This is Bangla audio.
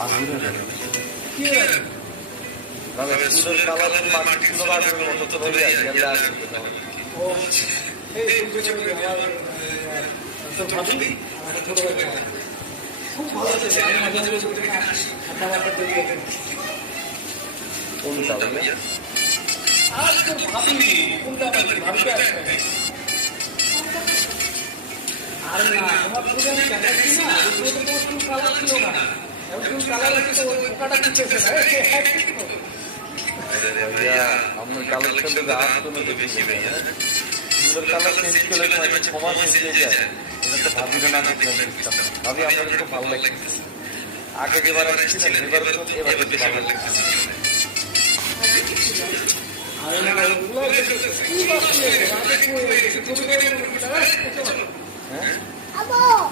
আগুনে লাগে কি হয়েছে? মানে সুন্দর কালার মাটি ছিল আগুনের মতো তো হয়ে যায় ও এই সুন্দর আমার তোর ভাবি আমার ছোট ভাই খুব ভালো আছে। আমি মাঝে মাঝে বলতে আড্ডা মারতে তৈরি করতে কোনটা ভাইয়া আর তোর ভাবি কোনটা ভাবিকে আসবে আর না তোমার পুরো আমি দেখাচ্ছি না ওগুলো তো তোমার চুল কালার ছিল না এখন চুল কালার হচ্ছে তো ওই পোকাটা কিনতেছে না ভাইয়া আপনার কালেকশন থেকে আর কোনো দেখি হ্যাঁ সুন্দর কালার চেঞ্জ করলে তো একটা ক্ষমা চেঞ্জ হয়ে যায় এটা তো ভাবির না দেখলাম ভাবি আপনার খুব ভালো লাগছে আগে যেবার আসছিলেন এবার তো এবার বেশি ভালো লাগছে আর না ওগুলো কি বাকি আছে আমাদের কি ছবি করে হ্যাঁ